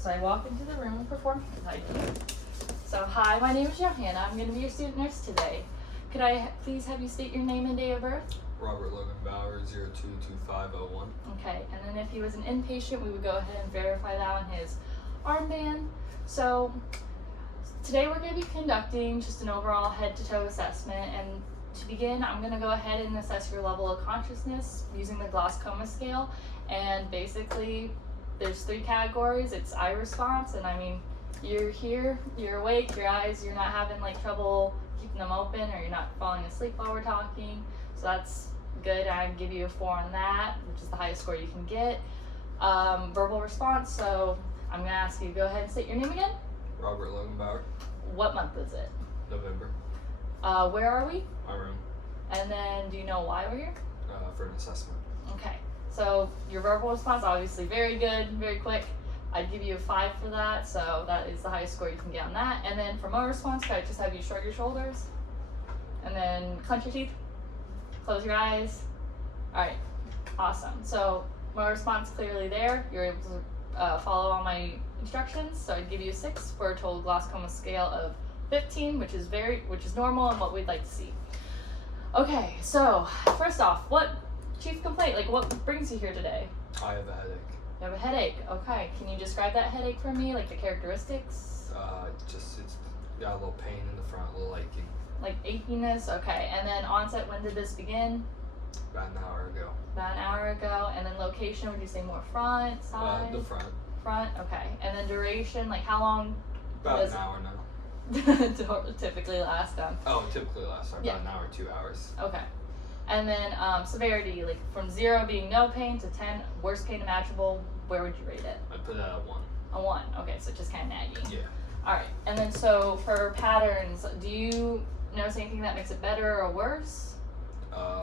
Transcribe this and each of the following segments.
So I walk into the room and perform hygiene. So hi, my name is Johanna. I'm going to be your student nurse today. Could I please have you state your name and date of birth? Robert Logan Bauer, 022501. Okay, and then if he was an inpatient, we would go ahead and verify that on his armband. So today we're going to be conducting just an overall head-to-toe assessment, and to begin, I'm going to go ahead and assess your level of consciousness using the Glasgow scale. And basically, there's 3 categories. It's eye response, and I mean, you're here, you're awake, your eyes, you're not having like trouble keeping them open, or you're not falling asleep while we're talking. So that's good. I'd give you a 4 on that, which is the highest score you can get. Verbal response, so I'm going to ask you to go ahead and state your name again. Robert Logan Bauer. What month is it? November. Where are we? My room. And then do you know why we're here? For an assessment. Okay, so your verbal response, obviously very good, very quick. I'd give you a 5 for that, so that is the highest score you can get on that. And then for motor response, could I just have you shrug your shoulders? And then clench your teeth, close your eyes. All right, awesome. So motor response clearly there. You're able to follow all my instructions, so I'd give you a 6 for a total glaucoma scale of 15, which is normal and what we'd like to see. Okay, so first off, what chief complaint, like what brings you here today? I have a headache. You have a headache. Okay, can you describe that headache for me, like the characteristics? It's got a little pain in the front, a little aching. Like achiness, okay. And then onset, when did this begin? About an hour ago. About an hour ago. And then location, would you say more front, side? The front. Front, okay. And then duration, like how long? About an hour now. Typically last time. Oh, typically lasts about an hour, 2 hours. Okay. And then severity, like from 0 being no pain to 10, worst pain imaginable, where would you rate it? I'd put it at a 1. A 1, okay, so just kind of nagging. Yeah. All right, and then so for patterns, do you notice anything that makes it better or worse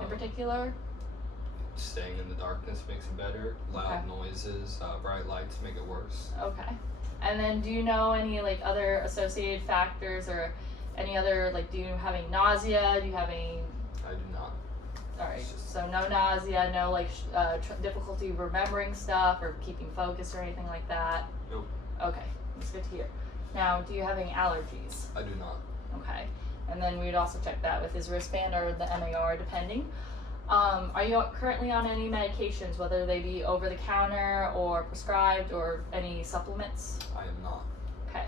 in particular? Staying in the darkness makes it better. Loud noises, bright lights make it worse. Okay. And then do you know any like other associated factors or any other, like do you have any nausea? Do you have any? I do not. All right, so no nausea, no like difficulty remembering stuff or keeping focus or anything like that? Nope. Okay, that's good to hear. Now, do you have any allergies? I do not. Okay, and then we would also check that with his wristband or the MAR depending. Are you currently on any medications, whether they be over the counter or prescribed or any supplements? I am not. Okay,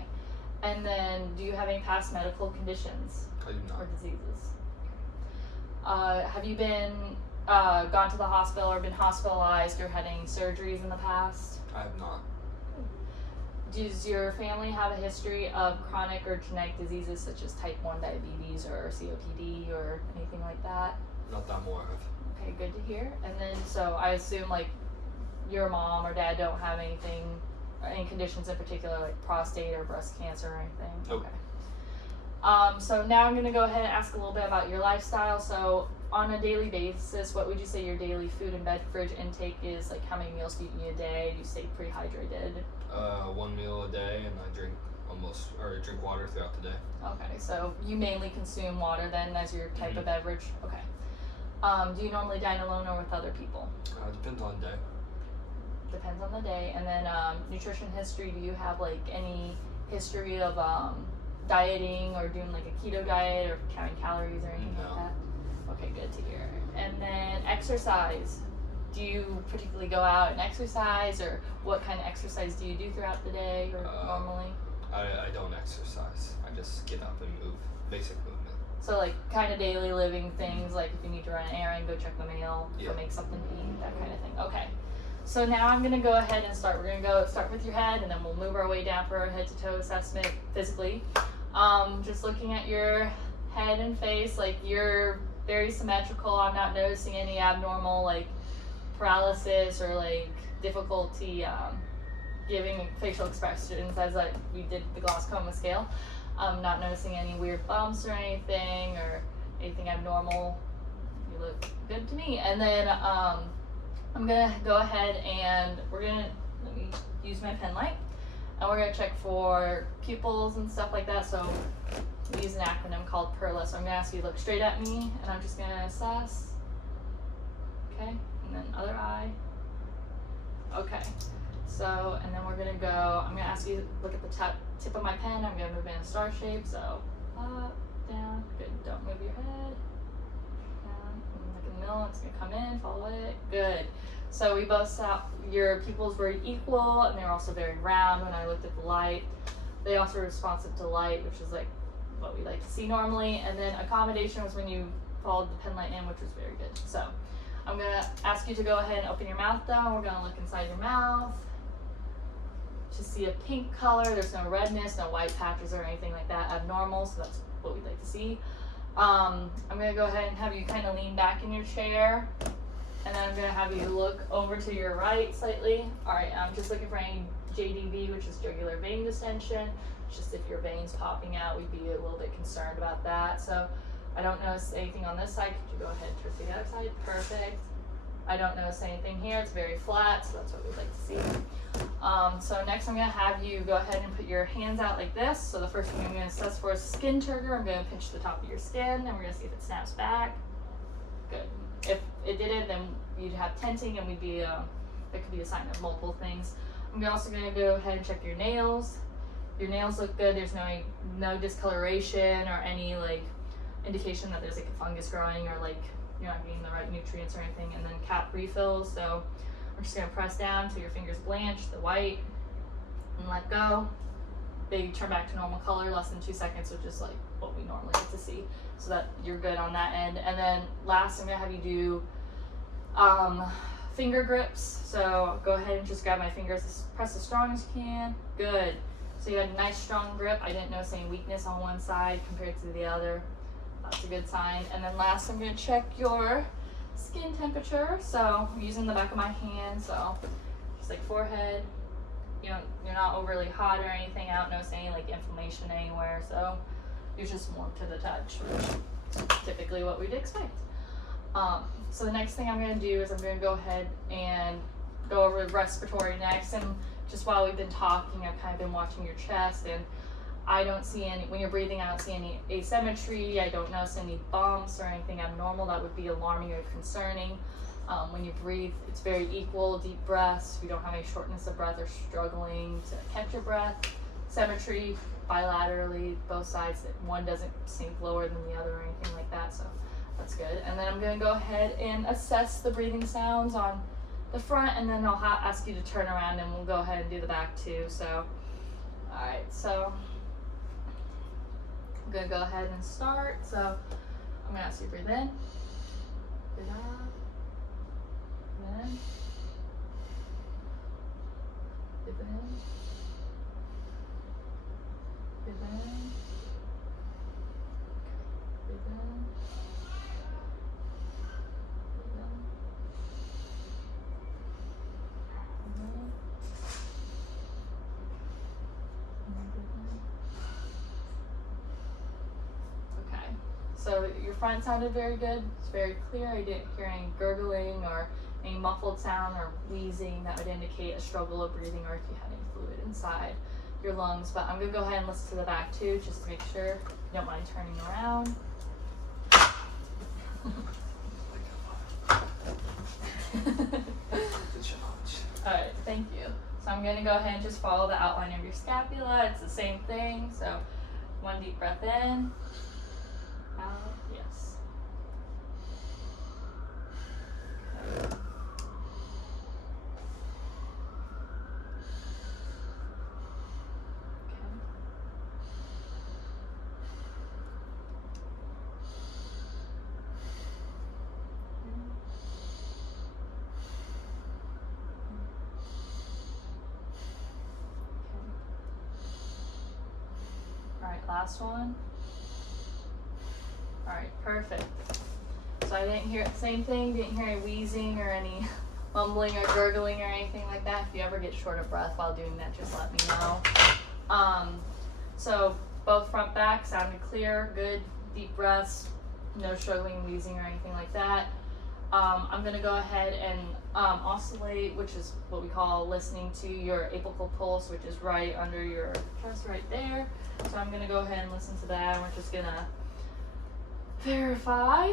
and then do you have any past medical conditions? I do not. Or diseases? Have you been gone to the hospital or been hospitalized or had any surgeries in the past? I have not. Does your family have a history of chronic or genetic diseases such as type 1 diabetes or COPD or anything like that? Not that I'm aware of. Okay, good to hear. And then, so I assume like your mom or dad don't have anything, or any conditions in particular like prostate or breast cancer or anything? Nope. Okay. So now I'm going to go ahead and ask a little bit about your lifestyle. So on a daily basis, what would you say your daily food and beverage intake is? Like how many meals do you eat a day? Do you stay pre-hydrated? 1 meal a day, and I drink water throughout the day. Okay, so you mainly consume water then as your type of beverage? Okay. Do you normally dine alone or with other people? Depends on the day. Depends on the day. And then nutrition history, do you have like any history of dieting or doing like a keto diet or counting calories or anything like that? Okay, good to hear. And then exercise. Do you particularly go out and exercise, or what kind of exercise do you do throughout the day or normally? I don't exercise. I just get up and move. Basic movement. So like kind of daily living things, like if you need to run an errand, go check the mail, go make something to eat, that kind of thing. Okay. So now I'm going to go ahead and start. We're going to start with your head, and then we'll move our way down for our head-to-toe assessment physically. Just looking at your head and face, like you're very symmetrical. I'm not noticing any abnormal like paralysis or like difficulty giving facial expressions as like we did the glaucoma scale. I'm not noticing any weird bumps or anything abnormal. You look good to me. And then I'm gonna go ahead and let me use my pen light, and we're gonna check for pupils and stuff like that. So we use an acronym called PERLA. So I'm gonna ask you to look straight at me, and I'm just gonna assess. Okay, and then other eye. Okay. So, and then we're gonna go, I'm gonna ask you to look at the tip of my pen. I'm gonna move in a star shape. So, up, down, good. Don't move your head. Down, and look in the middle. It's gonna come in, follow it. Good. So we both saw your pupils were equal, and they were also very round when I looked at the light. They also were responsive to light, which is like what we like to see normally. And then accommodation was when you followed the pen light in, which was very good. So I'm gonna ask you to go ahead and open your mouth down. We're gonna look inside your mouth to see a pink color. There's no redness, no white patches or anything like that abnormal, so that's what we'd like to see. I'm gonna go ahead and have you kind of lean back in your chair, and then I'm gonna have you look over to your right slightly. All right, I'm just looking for any JDV, which is jugular vein distension. It's just if your veins popping out, we'd be a little bit concerned about that. So I don't notice anything on this side. Could you go ahead and turn to the other side? Perfect. I don't notice anything here. It's very flat, so that's what we'd like to see. So next I'm gonna have you go ahead and put your hands out like this. So the first thing I'm gonna assess for is skin trigger. I'm gonna pinch the top of your skin, and we're gonna see if it snaps back. Good. If it didn't, then you'd have tenting, and we'd be, that could be a sign of multiple things. I'm also gonna go ahead and check your nails. Your nails look good. There's no discoloration or any like indication that there's like a fungus growing or like you're not getting the right nutrients or anything. And then cap refills. So we're just gonna press down till your fingers blanch, the white, and let go. They turn back to normal color less than 2 seconds, which is like what we normally get to see. So that you're good on that end. And then last, I'm gonna have you do finger grips. So go ahead and just grab my fingers, press as strong as you can. Good. So you had a nice strong grip. I didn't notice any weakness on one side compared to the other. That's a good sign. And then last, I'm gonna check your skin temperature. So I'm using the back of my hand. So just like forehead. You're not overly hot or anything. I don't notice any like inflammation anywhere. So you're just warm to the touch, which is typically what we'd expect. So the next thing I'm going to do is I'm going to go ahead and go over respiratory next. And just while we've been talking, I've kind of been watching your chest, and I don't see any, when you're breathing, I don't see any asymmetry. I don't notice any bumps or anything abnormal that would be alarming or concerning. When you breathe, it's very equal, deep breaths. You don't have any shortness of breath or struggling to catch your breath. Symmetry, bilaterally, both sides. One doesn't sink lower than the other or anything like that. So that's good. And then I'm going to go ahead and assess the breathing sounds on the front, and then I'll ask you to turn around, and we'll go ahead and do the back too. So, all right. So I'm going to go ahead and start. So I'm going to ask you to breathe in, breathe out, breathe in, breathe in, breathe in, breathe in. So your front sounded very good. It's very clear. I didn't hear any gurgling or any muffled sound or wheezing that would indicate a struggle of breathing or if you had any fluid inside your lungs. But I'm going to go ahead and listen to the back too, just to make sure you don't mind turning around. Alright, thank you. So I'm going to go ahead and just follow the outline of your scapula. It's the same thing. So one deep breath in. Out, yes. Okay. All right, last one. All right, perfect. So I didn't hear the same thing, didn't hear any wheezing or any mumbling or gurgling or anything like that. If you ever get short of breath while doing that, just let me know. So both front, back sounded clear, good, deep breaths, no struggling, wheezing or anything like that. I'm gonna go ahead and oscillate, which is what we call listening to your apical pulse, which is right under your chest right there. So I'm gonna go ahead and listen to that, and we're just gonna verify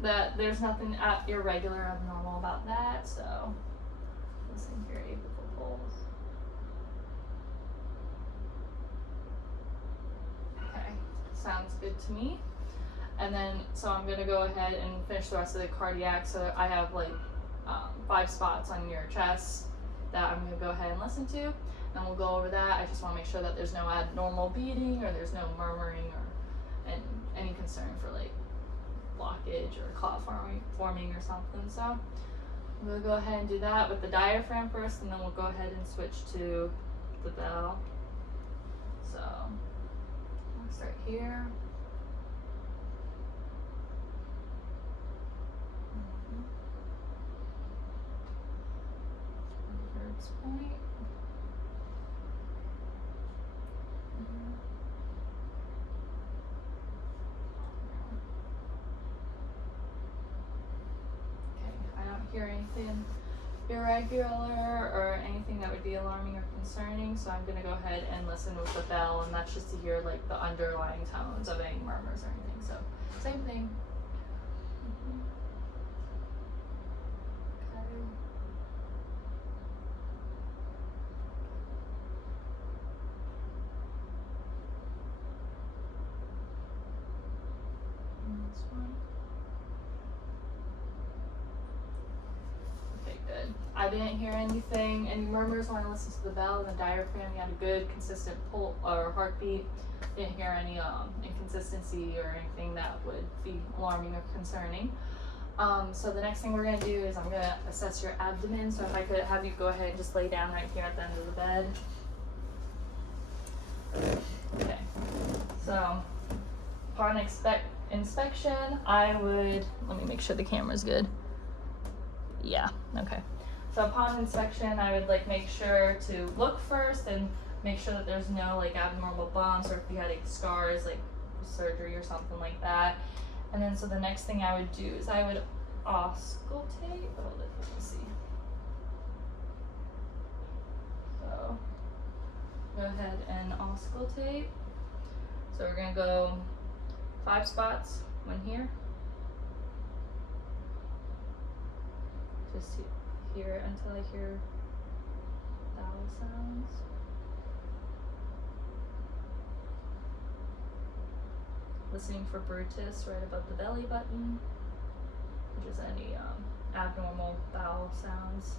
that there's nothing irregular, abnormal about that. So listen to your apical pulse. Okay, sounds good to me. And then, so I'm gonna go ahead and finish the rest of the cardiac. So I have like 5 spots on your chest that I'm gonna go ahead and listen to. And we'll go over that. I just wanna make sure that there's no abnormal beating or there's no murmuring or any concern for like blockage or clot forming or something. So we'll go ahead and do that with the diaphragm first, and then we'll go ahead and switch to the bell. So I'll start here. Hertz point. I don't hear anything irregular or anything that would be alarming or concerning, so I'm gonna go ahead and listen with the bell, and that's just to hear like the underlying tones of any murmurs or anything. So same thing. Okay. And this one. Okay, good. I didn't hear anything, any murmurs when I listened to the bell and the diaphragm. You had a good, consistent pulse or heartbeat. Didn't hear any inconsistency or anything that would be alarming or concerning. So the next thing we're gonna do is I'm gonna assess your abdomen. So if I could have you go ahead and just lay down right here at the end of the bed. Okay. So upon inspection, I would, let me make sure the camera's good. Yeah, okay. So upon inspection, I would like make sure to look first and make sure that there's no like abnormal bumps or if you had any scars like surgery or something like that. And then so the next thing I would do is I would auscultate. Oh, let me see. So go ahead and auscultate. So we're gonna go 5 spots, 1 here. Just hear it until I hear vowel sounds. Listening for Brutus right above the belly button, which is any abnormal vowel sounds.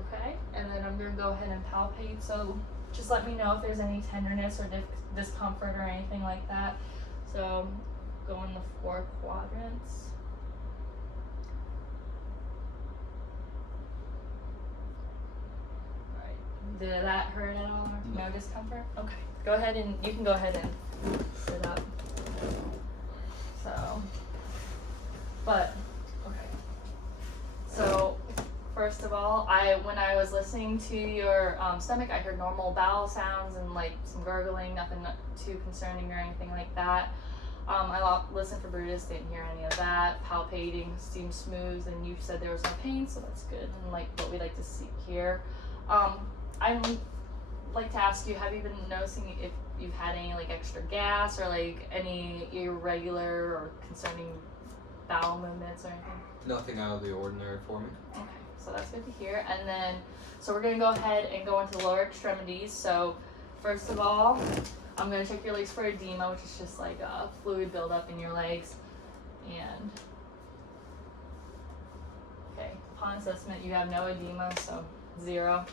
Okay, and then I'm gonna go ahead and palpate. So just let me know if there's any tenderness or discomfort or anything like that. So go in the 4 quadrants. Did that hurt at all? No discomfort? Okay. Go ahead and you can go ahead and sit up. So, but okay. So, first of all, when I was listening to your stomach, I heard normal bowel sounds and like some gurgling, nothing too concerning or anything like that. I listened for Brutus, didn't hear any of that. Palpating seemed smooth, and you said there was no pain, so that's good. And like what we like to see here. I'd like to ask you, have you been noticing if you've had any like extra gas or like any irregular or concerning bowel movements or anything? Nothing out of the ordinary for me. Okay, so that's good to hear. And then, so we're gonna go ahead and go into the lower extremities. So first of all, I'm gonna check your legs for edema, which is just like a fluid buildup in your legs. And okay, upon assessment, you have no edema, so 0.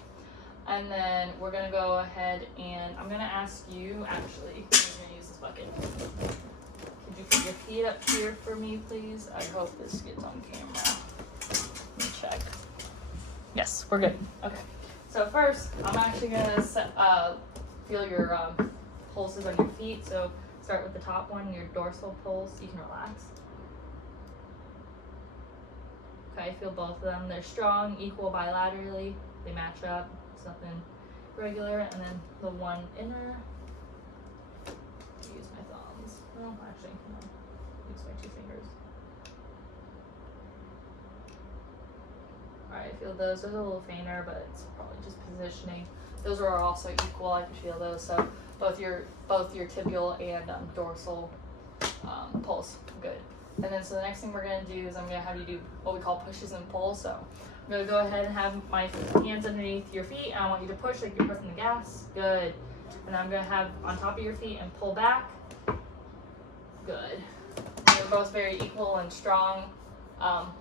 And then we're gonna go ahead and I'm gonna ask you, actually, we're gonna use this bucket. Could you put your feet up here for me, please? I hope this gets on camera. Let me check. Yes, we're good. Okay. So first, I'm actually gonna feel your pulses on your feet. So start with the top one, your dorsal pulse. You can relax. Okay, feel both of them. They're strong, equal bilaterally. They match up. Nothing regular. And then the one inner, use my thumbs. No, actually, no. Use my 2 fingers. Alright, I feel those are a little fainter, but it's probably just positioning. Those are also equal. I can feel those. So both your tibial and dorsal pulls. Good. And then so the next thing we're gonna do is I'm gonna have you do what we call pushes and pulls. So I'm gonna go ahead and have my hands underneath your feet, and I want you to push like you're pressing the gas. Good. And I'm gonna have on top of your feet and pull back. Good. They're both very equal and strong.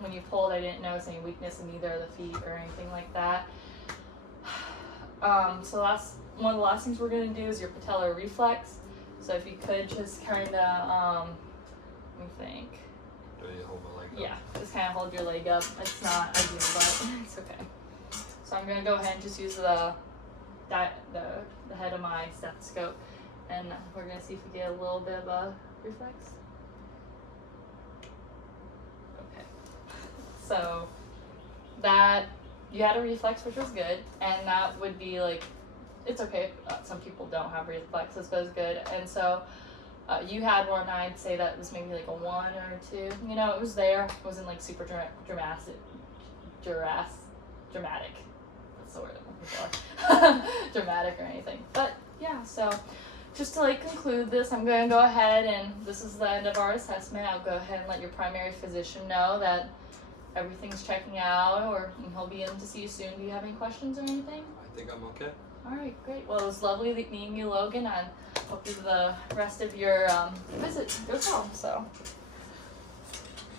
When you pulled, I didn't notice any weakness in either of the feet or anything like that. So one of the last things we're gonna do is your patellar reflex. So if you could just kind of, let me think. Do you hold my leg up? Yeah, just kind of hold your leg up. It's not ideal, but it's okay. So I'm gonna go ahead and just use the head of my stethoscope, and we're gonna see if we get a little bit of a reflex. Okay. So that you had a reflex, which was good, and that would be like, it's okay if some people don't have reflexes, but it's good. And so you had one, I'd say that was maybe like a 1 or a 2. You know, it was there. It wasn't like super dramatic. That's the word I'm looking for. Dramatic or anything. But yeah, so just to like conclude this, I'm going to go ahead, and this is the end of our assessment. I'll go ahead and let your primary physician know that everything's checking out, or he'll be in to see you soon. Do you have any questions or anything? I think I'm okay. All right, great. Well, it was lovely meeting you, Logan, and hope the rest of your visit goes well. So.